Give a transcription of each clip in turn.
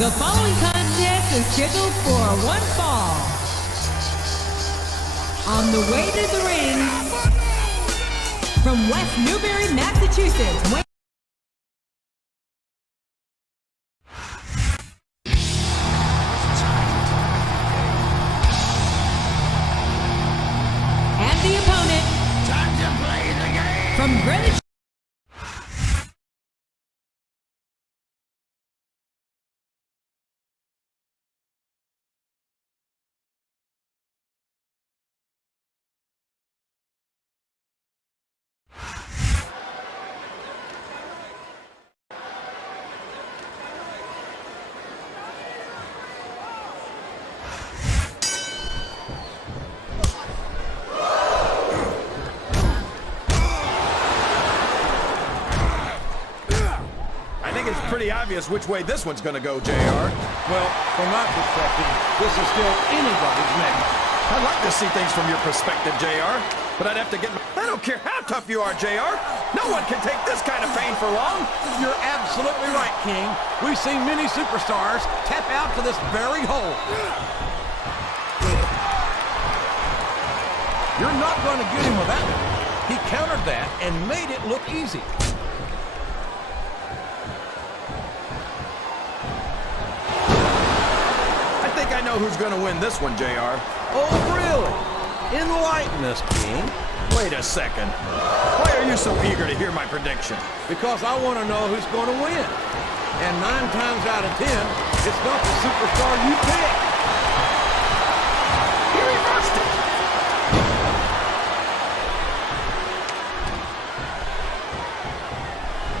The following contest is scheduled for one fall. On the way to the ring, from West Newbury, Massachusetts, and the opponent, time to play the game. From Greenwich. Pretty obvious which way this one's gonna go, JR. Well, from my perspective, this is still anybody's match. I'd like to see things from your perspective, JR, but I'd have to get I don't care how tough you are, JR. No one can take this kind of pain for long. You're absolutely right, King. We've seen many superstars tap out to this very hole. You're not going to get him with that one. He countered that and made it look easy. I know who's going to win this one, JR. Oh, really? Enlighten us, King. Wait a second. Why are you so eager to hear my prediction? Because I want to know who's going to win. And 9 times out of 10, it's not the superstar you pick. He reversed it.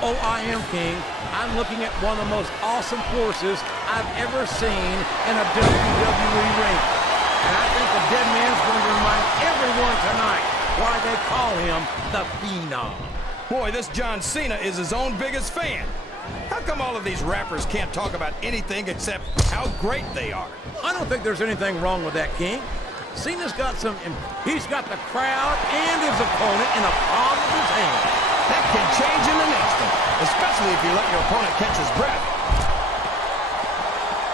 Oh, I am, King. I'm looking at one of the most awesome forces I've ever seen in a WWE ring. And I think the dead man's going to remind everyone tonight why they call him the Phenom. Boy, this John Cena is his own biggest fan. How come all of these rappers can't talk about anything except how great they are? I don't think there's anything wrong with that, King. Cena's got he's got the crowd and his opponent in the palm of his hand. That can change in an instant, especially if you let your opponent catch his breath.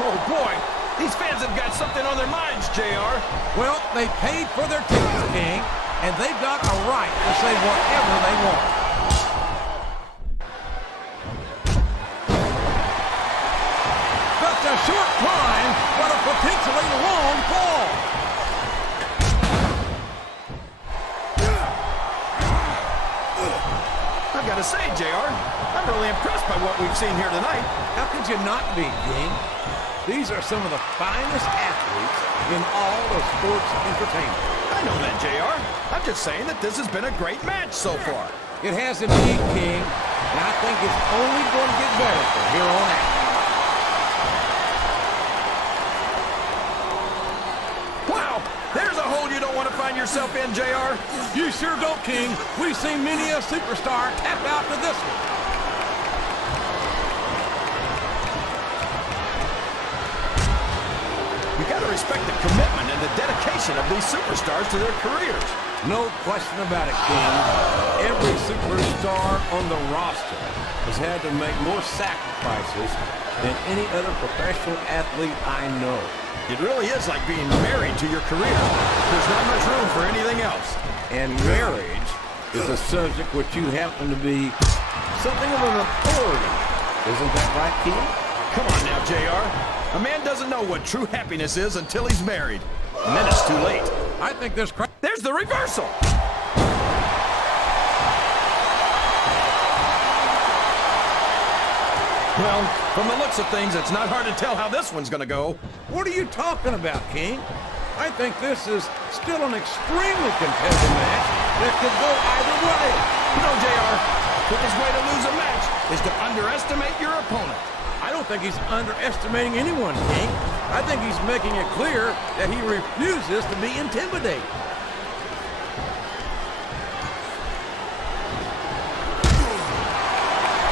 Oh boy, these fans have got something on their minds, JR. Well, they paid for their tickets, King, and they've got a right to say whatever they want. That's a short climb, but a potentially long fall. I've got to say, JR, I'm really impressed by what we've seen here tonight. How could you not be, King? These are some of the finest athletes in all of sports entertainment. I know that, JR. I'm just saying that this has been a great match so far. It has indeed, King, and I think it's only going to get better from here on out. Wow, there's a hole you don't want to find yourself in, JR. You sure don't, King. We've seen many a superstar tap out to this one. You got to respect the commitment and the dedication of these superstars to their careers. No question about it, King. Every superstar on the roster has had to make more sacrifices than any other professional athlete I know. It really is like being married to your career. There's not much room for anything else. And marriage is a subject which you happen to be something of an authority. Isn't that right, King? Come on now, JR. A man doesn't know what true happiness is until he's married. And then it's too late. I think there's the reversal. Well, from the looks of things, it's not hard to tell how this one's going to go. What are you talking about, King? I think this is still an extremely competitive match that could go either way. You know, JR, the quickest way to lose a match is to underestimate your opponent. I don't think he's underestimating anyone, King. I think he's making it clear that he refuses to be intimidated.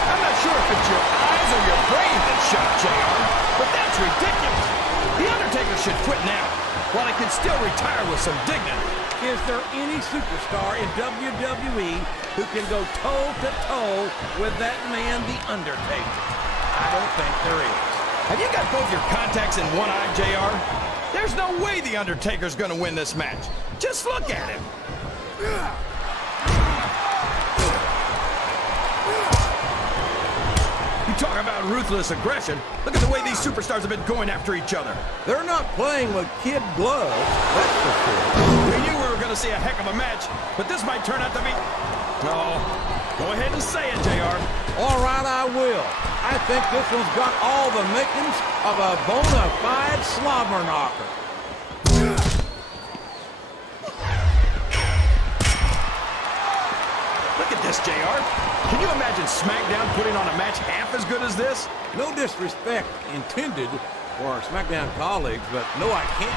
I'm not sure if it's your eyes or your brain that's shut, JR, but that's ridiculous. The Undertaker should quit now, while he can still retire with some dignity. Is there any superstar in WWE who can go toe-to-toe with that man, The Undertaker? I don't think there is. Have you got both your contacts in one eye, JR? There's no way The Undertaker's gonna win this match. Just look at him. You talk about ruthless aggression. Look at the way these superstars have been going after each other. They're not playing with kid gloves, that's for sure. We knew we were gonna see a heck of a match, but this might turn out to be... Oh, go ahead and say it, JR. All right, I will. I think this one's got all the makings of a bona fide slobber knocker. Look at this, JR. Can you imagine SmackDown putting on a match half as good as this? No disrespect intended for our SmackDown colleagues, but no, I can't.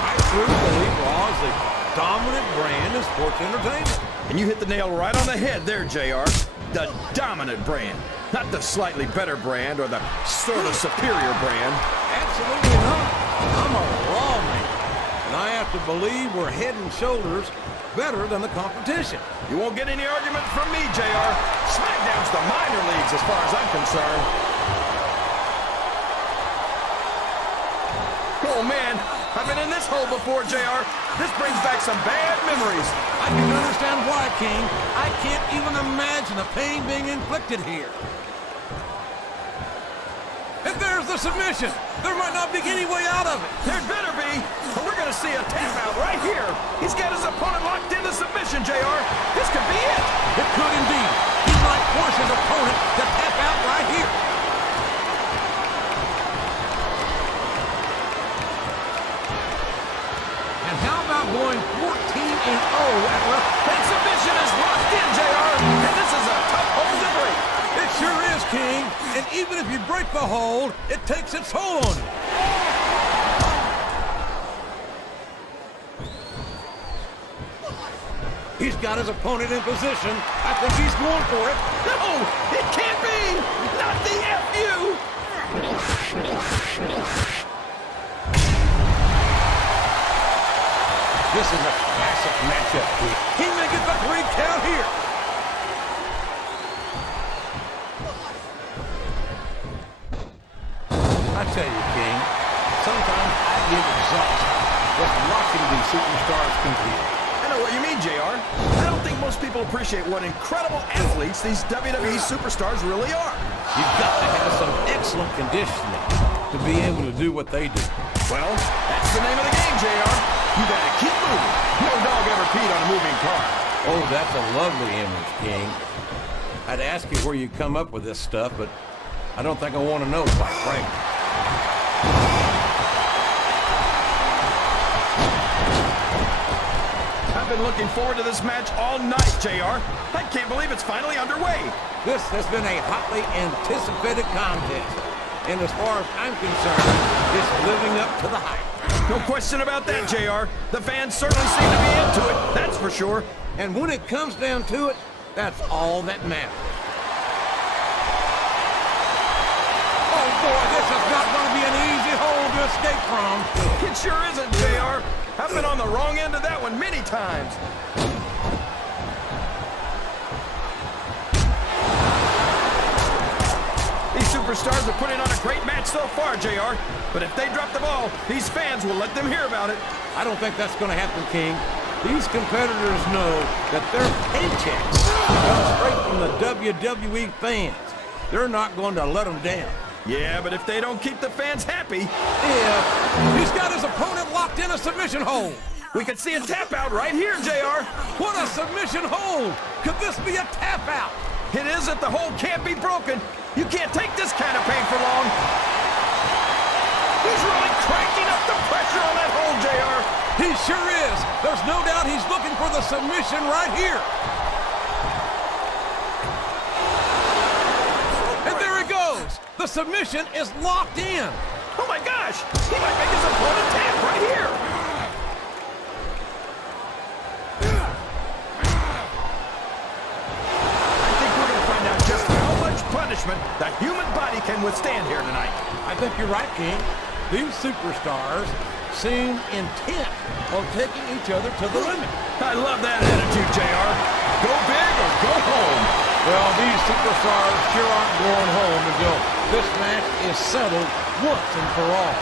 I truly believe Raw is the dominant brand of sports entertainment. And you hit the nail right on the head there, JR. The dominant brand. Not the slightly better brand or the sort of superior brand. Absolutely not. I'm a Raw man, and I have to believe we're head and shoulders better than the competition. You won't get any argument from me, JR. SmackDown's the minor leagues as far as I'm concerned. Oh, man. I've been in this hole before, JR. This brings back some bad memories. I can understand why, King. I can't even imagine the pain being inflicted here. If there's the submission, there might not be any way out of it. There better be, or we're going to see a tap out right here. He's got his opponent locked into submission, JR. This could be it. It could indeed. He might force his opponent to tap out right here. And how about going 14-0 at That submission is locked in, JR. And this is a tough hold to break. It sure is, King. And even if you break the hold, it takes its toll on you. He's got his opponent in position. I think he's going for it. No, it can't be. Not the FU. This is a classic matchup, King. He may get the 3 count here. I tell you, King, sometimes I get exhausted just watching these superstars compete. I know what you mean, JR. I don't think most people appreciate what incredible athletes these WWE superstars really are. You've got to have some excellent conditioning to be able to do what they do. Well, that's the name of the game, JR. You gotta keep moving. No dog ever peed on a moving car. Oh, that's a lovely image, King. I'd ask you where you come up with this stuff, but I don't think I want to know, quite frankly. I've been looking forward to this match all night, JR. I can't believe it's finally underway. This has been a hotly anticipated contest, and as far as I'm concerned, it's living up to the hype. No question about that, JR. The fans certainly seem to be into it, that's for sure. And when it comes down to it, that's all that matters. Oh boy, this is not going to be an easy hole to escape from. It sure isn't, JR. I've been on the wrong end of that one many times. These superstars are putting on a great match so far, JR. But if they drop the ball, these fans will let them hear about it. I don't think that's going to happen, King. These competitors know that their paychecks come straight from the WWE fans. They're not going to let them down. Yeah, but if they don't keep the fans happy... Yeah, he's got his opponent locked in a submission hold. We could see a tap out right here, JR. What a submission hold! Could this be a tap out? It isn't. The hold can't be broken. You can't take this kind of pain for long. He's really cranking up the pressure on that hold, JR. He sure is. There's no doubt he's looking for the submission right here. And there it goes. The submission is locked in. Oh my gosh! He might make his opponent tap right here. I think we're going to find out just how much punishment the human body can withstand here tonight. I think you're right, King. These superstars seem intent on taking each other to the limit. I love that attitude, JR. Go big or go home. Well, these superstars sure aren't going home until this match is settled once and for all.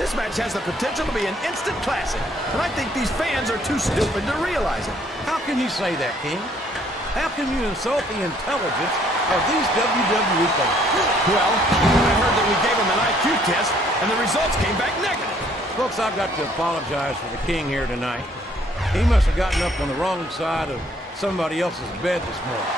This match has the potential to be an instant classic, and I think these fans are too stupid to realize it. How can you say that, King? How can you insult the intelligence of these WWE fans? Well, I heard that we gave them an IQ test, and the results came back negative. Folks, I've got to apologize for the King here tonight. He must have gotten up on the wrong side of somebody else's bed this morning.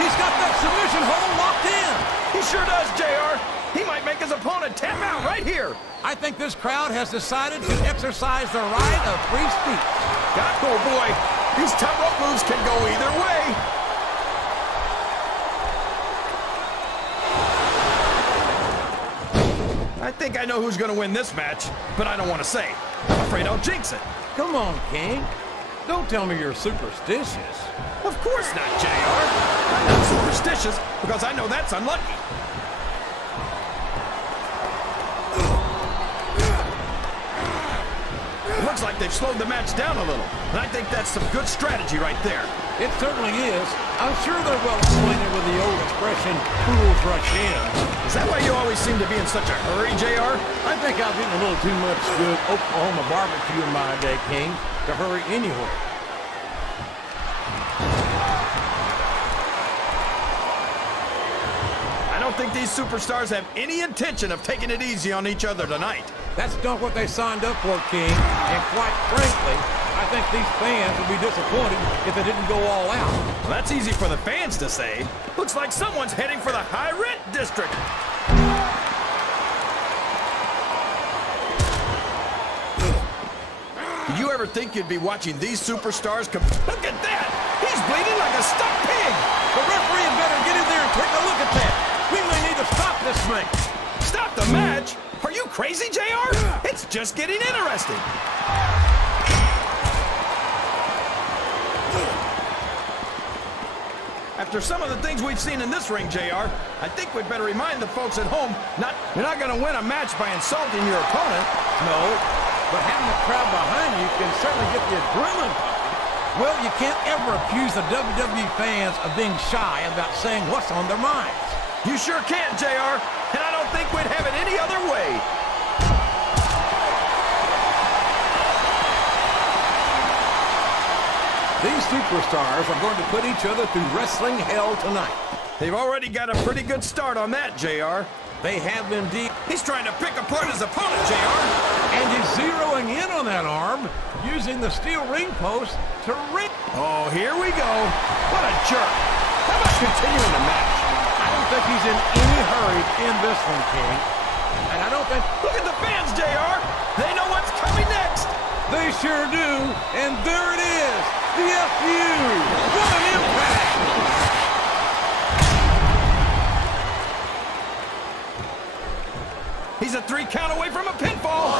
He's got that submission hold locked in. He sure does, JR. He might make his opponent tap out right here. I think this crowd has decided to exercise their right of free speech. Oh boy, these top rope moves can go either way. I think I know who's going to win this match, but I don't want to say. I'm afraid I'll jinx it. Come on, King. Don't tell me you're superstitious. Of course not, JR. I'm not superstitious because I know that's unlucky. It looks like they've slowed the match down a little, and I think that's some good strategy right there. It certainly is. I'm sure they're well acquainted with the old expression, fools rush in. Is that why you always seem to be in such a hurry, JR? I think I've eaten a little too much good Oklahoma barbecue in my day, King, to hurry anywhere. I don't think these superstars have any intention of taking it easy on each other tonight. That's not what they signed up for, King. And quite frankly, I think these fans would be disappointed if they didn't go all out. Well, that's easy for the fans to say. Looks like someone's heading for the high rent district. Did you ever think you'd be watching these superstars Look at that! He's bleeding like a stuck pig! The referee had better get in there and take a look at that. We may need to stop this thing. Stop the match? Are you crazy, JR? It's just getting interesting. After some of the things we've seen in this ring, JR, I think we'd better remind the folks at home you're not going to win a match by insulting your opponent. No, but having a crowd behind you can certainly get the adrenaline pumping. Well, you can't ever accuse the WWE fans of being shy about saying what's on their minds. You sure can't, JR, and I don't think we'd have it any other way. These superstars are going to put each other through wrestling hell tonight. They've already got a pretty good start on that, JR. They have indeed. He's trying to pick apart his opponent, JR. And he's zeroing in on that arm, using the steel ring post to ring. Oh, here we go. What a jerk. How about continuing the match? I don't think he's in any hurry in this one, King. And I don't think... Look at the fans, JR. They know what's coming next. They sure do. And there it is. The FU. What an impact. He's a 3 count away from a pinfall.